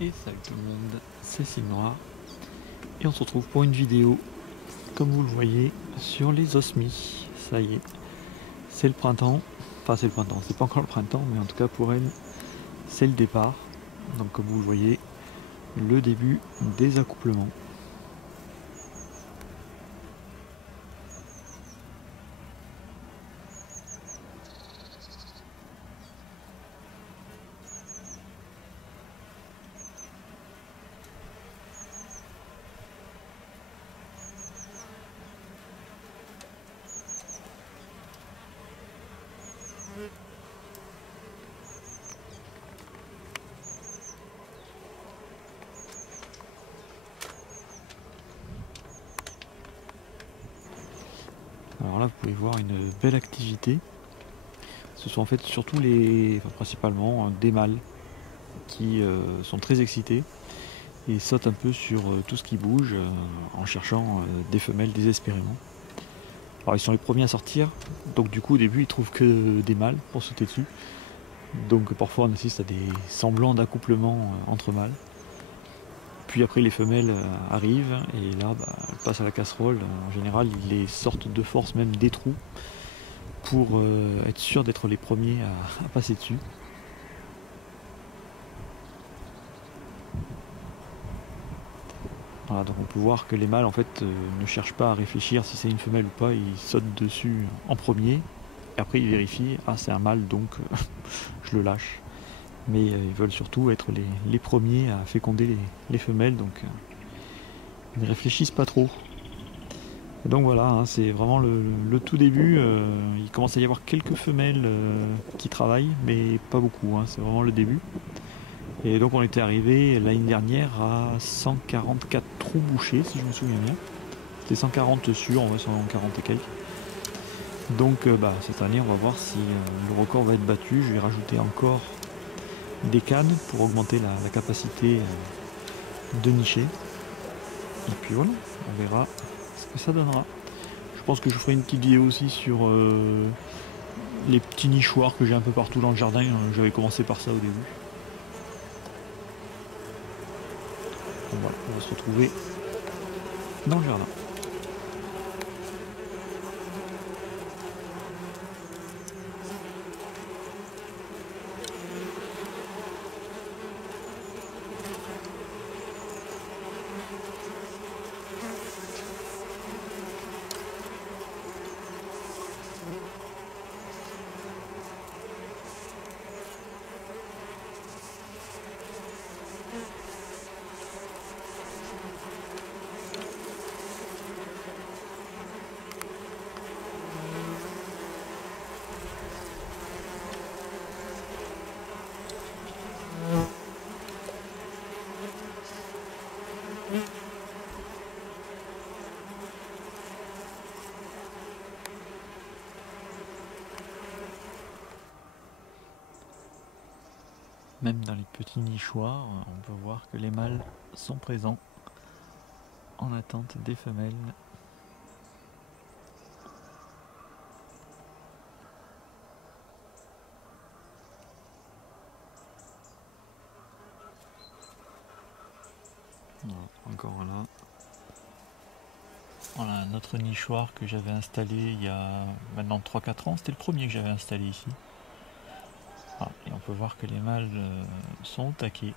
Et salut tout le monde, c'est Simnoir et on se retrouve pour une vidéo, comme vous le voyez, sur les osmies. Ça y est, c'est le printemps, enfin c'est le printemps, c'est pas encore le printemps, mais en tout cas pour elle, c'est le départ. Donc comme vous le voyez, le début des accouplements. Alors là vous pouvez voir une belle activité. Ce sont en fait surtout principalement des mâles qui sont très excités et sautent un peu sur tout ce qui bouge en cherchant des femelles désespérément. Alors ils sont les premiers à sortir, donc du coup au début ils trouvent que des mâles pour sauter dessus. Donc parfois on assiste à des semblants d'accouplement entre mâles. Puis après les femelles arrivent et là elles passent à la casserole. En général ils les sortent de force même des trous pour être sûr d'être les premiers à passer dessus. Voilà, donc on peut voir que les mâles en fait ne cherchent pas à réfléchir si c'est une femelle ou pas, ils sautent dessus en premier. Et après ils vérifient, ah c'est un mâle donc je le lâche. Mais ils veulent surtout être les premiers à féconder les femelles, donc ils ne réfléchissent pas trop. Et donc voilà, hein, c'est vraiment le tout début. Il commence à y avoir quelques femelles qui travaillent, mais pas beaucoup, hein, c'est vraiment le début. Et donc on était arrivé l'année dernière à 144 trous bouchés, si je me souviens bien. C'était 140 sûrs, on va 140 et quelques. Donc cette année, on va voir si le record va être battu. Je vais rajouter encore des cannes pour augmenter la capacité de nicher. Et puis voilà, on verra ce que ça donnera. Je pense que je ferai une petite vidéo aussi sur les petits nichoirs que j'ai un peu partout dans le jardin. J'avais commencé par ça au début. Donc voilà, on va se retrouver dans le jardin. Même dans les petits nichoirs, on peut voir que les mâles sont présents en attente des femelles. Voilà, encore là. Voilà un autre nichoir que j'avais installé il y a maintenant 3-4 ans. C'était le premier que j'avais installé ici. Ah, et on peut voir que les mâles sont au taquet.